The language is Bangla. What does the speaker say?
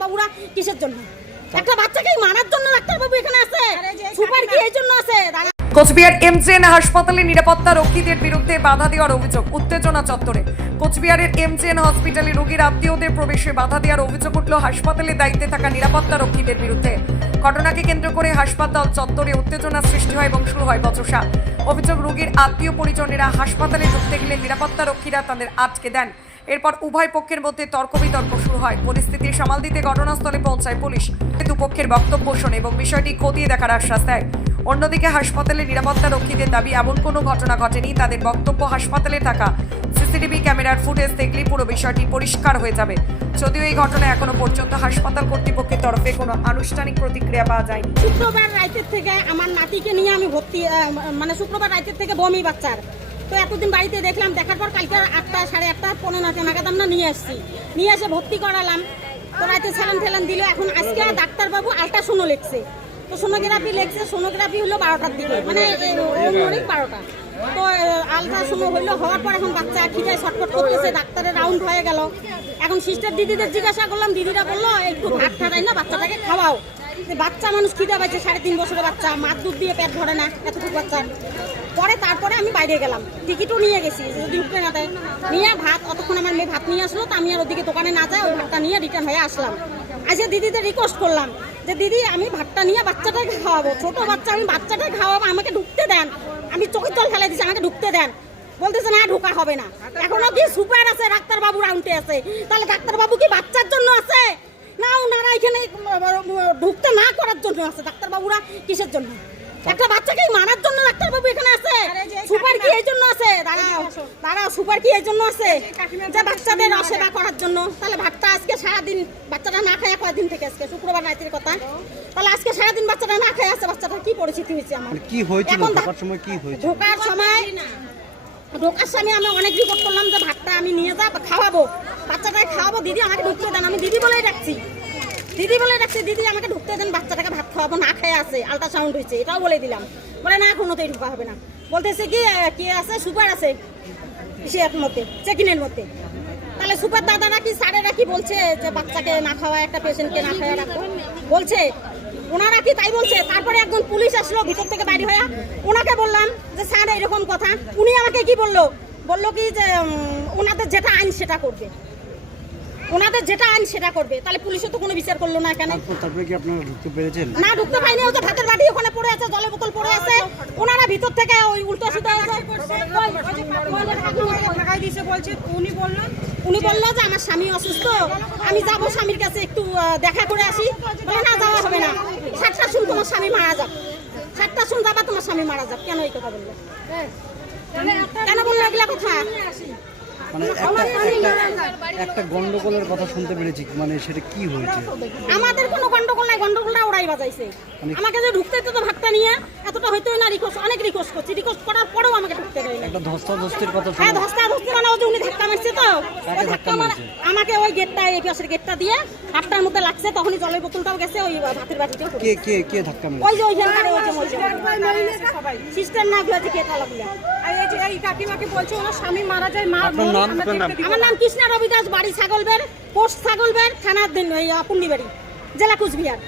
ডাক্তারবাবুরা কিসের জন্য? একটা বাচ্চাকে মারার জন্য ডাক্তারবাবু এখানে আছে? সুপার কি এই জন্য আছে? কোচবিহার এমজেএন হাসপাতালে নিরাপত্তা রক্ষীদের বিরুদ্ধে বাধা দেওয়ার অভিযোগ, উত্তেজনা চত্বরে। কোচবিহারের এমজেএন হসপিটালে রোগীর আত্মীয়দের প্রবেশে বাধা দেওয়ার অভিযোগ উঠল হাসপাতালে দায়িত্বে থাকা নিরাপত্তা রক্ষীদের বিরুদ্ধে। ঘটনাকে কেন্দ্র করে হাসপাতাল চত্বরে উত্তেজনা সৃষ্টি হয় এবং শুরু হয় বচসা। অভিযোগ, রোগীর আত্মীয় পরিজনেরা হাসপাতালে ঢুকতে গেলে নিরাপত্তা রক্ষীরা তাদের আটকে দেন। এরপর উভয় পক্ষের মধ্যে তর্ক বিতর্ক শুরু হয়। পরিস্থিতি সামাল দিতে ঘটনাস্থলে পৌঁছায় পুলিশ। দুপক্ষের বক্তব্য শোনে এবং বিষয়টি খতিয়ে দেখার আশ্বাস দেয়। অন্যদিকে হাসপাতালে নিরাপত্তা রক্ষীদের দাবি, এমন কোনো ঘটনা ঘটেনি। তাদের বক্তব্য, হাসপাতালে থাকা সিসিটিভি ক্যামেরার ফুটেজ দেখলে পুরো বিষয়টি পরিষ্কার হয়ে যাবে। যদিও এই ঘটনায় এখনো পর্যন্ত হাসপাতাল কর্তৃপক্ষের তরফে কোনো আনুষ্ঠানিক প্রতিক্রিয়া পাওয়া যায়নি। শুক্রবার রাতের থেকে আমার নাতিকে নিয়ে আমি ভর্তি, শুক্রবার রাতের থেকে বমি বাচ্চার, তো এতদিন বাড়িতে দেখলাম, দেখার পর কালকে 8টা সাড়ে 8টা 15 নাগাদ আমরা নিয়ে আসছি, নিয়ে এসে ভর্তি করালাম। তো রাতে স্যালান ঠেলান দিল। এখন আজকে ডাক্তারবাবু আল্ট্রাসাউন্ড লিখছে, তো সোনোগ্রাফি লিখছে। সোনোগ্রাফি হলো 12টার দিকে, মানে 12টা। তো আল্ট্রাসাউন্ড হইলো, হওয়ার পর এখন বাচ্চা খিদে ছটফট করতেছে। ডাক্তারের রাউন্ড হয়ে গেল। এখন সিস্টার দিদিদের জিজ্ঞাসা করলাম, দিদিরা বললো একটু ভাত ঠাটাই না বাচ্চাটাকে খাওয়াও। বাচ্চা মানুষ খিদে পাইছে, 3.5 বছরের বাচ্চা, মাছ দুধ দিয়ে পেট ভরে না এতটুকু বাচ্চার। তারপরে আমি বাইরে গেলাম, টিকিটও নিয়ে গেছি, যদি উঠতে না দেয় নিয়ে ভাত। অতক্ষণ আমার মেয়ে ভাত নিয়ে আসলো, তো আমি আর ওদিকে দোকানে না যাই, ওই ভাতটা নিয়ে রিটার্ন হয়ে আসলাম। আজকে দিদিদের রিকোয়েস্ট করলাম যে দিদি আমি ভাতটা নিয়ে বাচ্চাটাকে খাওয়াবো, ছোট বাচ্চা, আমি বাচ্চাটাকে খাওয়াবো, আমাকে ঢুকতে দেন। আমি চোখের জল ফেলে দিচ্ছি, আমাকে ঢুকতে দেন। বলতেছে না, ঢোকা হবে না। এখনো কি সুপার আছে, ডাক্তারবাবু রাউন্ডে আছে? তাহলে ডাক্তারবাবু কি বাচ্চার জন্য আছে না ওনারা এখানে ঢুকতে না করার জন্য আছে? ডাক্তারবাবুরা কিসের জন্য? একটা বাচ্চাকে মারার জন্য ডাক্তারবাবু এখানে আছে? সুপার কি এই জন্য আছে? দাঁড়াও, সুপার কি এই জন্য আছে? যে বাচ্চাদের সেবা করার জন্য। তাহলে ভাতটা আজকে সারাদিন বাচ্চাটা না খায়, কয়দিন থেকে? আজকে শুক্রবার রাতের কথা। তাহলে আজকে সারাদিন বাচ্চাটা না খায় আছে। বাচ্চাটার কি পরিস্থিতি হয়েছে? আমার কি হয়েছিল ঢোকার সময়? কি হয়েছে ঢোকার সময় আমি অনেক রিপোর্ট করলাম যে ভাতটা আমি নিয়ে যা খাওয়াবো, বাচ্চাটাকে খাওয়াবো, দিদি আমাকে ঢুকতে দেন। আমি দিদি বলেই ডাকছি, দিদি আমাকে ঢুকতে দেন, বাচ্চাটাকে ভাত খাওয়াবো, না খেয়ে আছে, আল্ট্রাসাউন্ড হয়েছে, এটাও বলে দিলাম। বলে না, কোনোতেই ঢুকা হবে না। বলতেছে কি আছে, সুপার আছে সের মধ্যে, চেকিনের মধ্যে। তাহলে সুপার দাদারা কি, স্যারেরা কি বলছে যে বাচ্চাকে না খাওয়া, একটা পেশেন্টকে না খাওয়া রাখো বলছে? ওনারা কি তাই বলছে? তারপরে একজন পুলিশ আসলো ভিতর থেকে বাইরে হয়ে, ওনাকে বললাম যে স্যার এরকম কথা। উনি আমাকে কি বললো কি যে ওনাদের যেটা আইন সেটা করবে, তাহলে পুলিশও তো কোনো বিচার করলো না। কেন? তারপরে কি আপনারা ঢুকতে পেরেছেন? না, ঢুকতে পাইনি। ওই যে ভাতের বাটি ওখানে পড়ে আছে, জলের বোতল পড়ে আছে। ওনারা ভিতর থেকে ওই উল্টো সিধা উনি বললো যে আমার স্বামী অসুস্থ, আমি যাবো স্বামীর কাছে, একটু দেখা করে আসি। বলে না, যাওয়া হবে না, 7টা শুন তোমার স্বামী মারা যাক, 7টা শুন যাবা তোমার স্বামী মারা যাক। কেন এই কথা বললো? কেন বললো এগুলা কথা? মানে একটা গন্ডগোলের কথা শুনতে পেরেছি, মানে সেটা কি হয়েছে? আমাদের কোনো গন্ডগোল নাই, গন্ডগোলটা ওরাই বাজাইছে। আমাকে যে ঢুকতে তো ভাতটা নিয়ে এতটা হইতোই না। অনেক রিকোয়েস্ট করছি, রিকোয়েস্ট করার পরেও আমাকে ঢুকতে দেয় না। একটা ধস্তাধস্তির কথা হ্যাঁ, ধস্তাধস্তি মানে উনি ধাক্কা মারছে। তো আমাকে ওই গেটটা, এই পাশের গেটটা দিয়ে হাতটার মধ্যে লাগছে। তখনই জলের বোতলটাও গেছে, ওই ভাতের বাটিটাও। কে ধাক্কা মারছে? ওই যে ওইখানকার সিস্টার না কি আছে, কে তালাগুলা। এই কাকিমাকে বলছে ওনার স্বামী মারা যায়। আমার নাম কৃষ্ণা রবি দাস, বাড়ি ছাগলবেড়, পোস্ট ছাগলবেড়, থানা পূর্ণিবাড়ি, জেলা কুচবিহার।